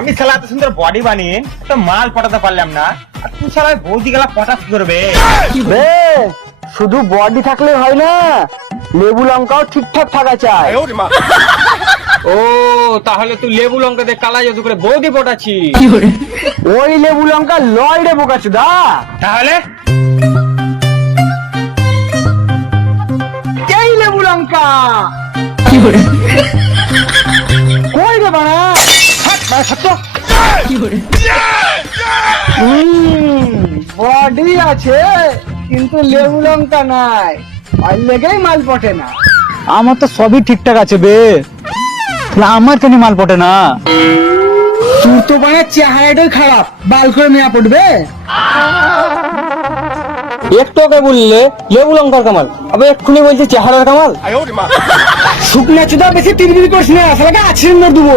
আমি শালা এত সুন্দর বডি বানিয়ে তো মাল পটাতে পারলাম না। আর তুই শালা বৌদি গেলা পটাস কি করবে? বে শুধু বডি থাকলে হয় না লেবু লঙ্কাও ঠিকঠাক থাকা চাই। ও তাহলে তুই লেবু লঙ্কা দিয়ে কালা জাদু করে বৌদি পটাচ্ছি ওই লেবু লঙ্কা লয় রে বোকাচুদা তাহলে? এই লেবু লঙ্কা। কই রে বাড়া? বাড়া, আছে কিন্তু লেবু লঙ্কা নাই। আর লেগেই মাল পটে না। আমার তো সবই ঠিকঠাক আছে বে। তাহলে আমার কেন মাল পটে না? তোর তো মানে চেহারাটাই খারাপ। বাল করে মেয়া পড়বে। একটু আগে বললে লেবু লঙ্কার কামাল। আবার এক্ষুনি বলছে চেহারার কামাল। শুকনা চুদা বেশি তিরবির করিস না আসলে আছিন্ন দেবো।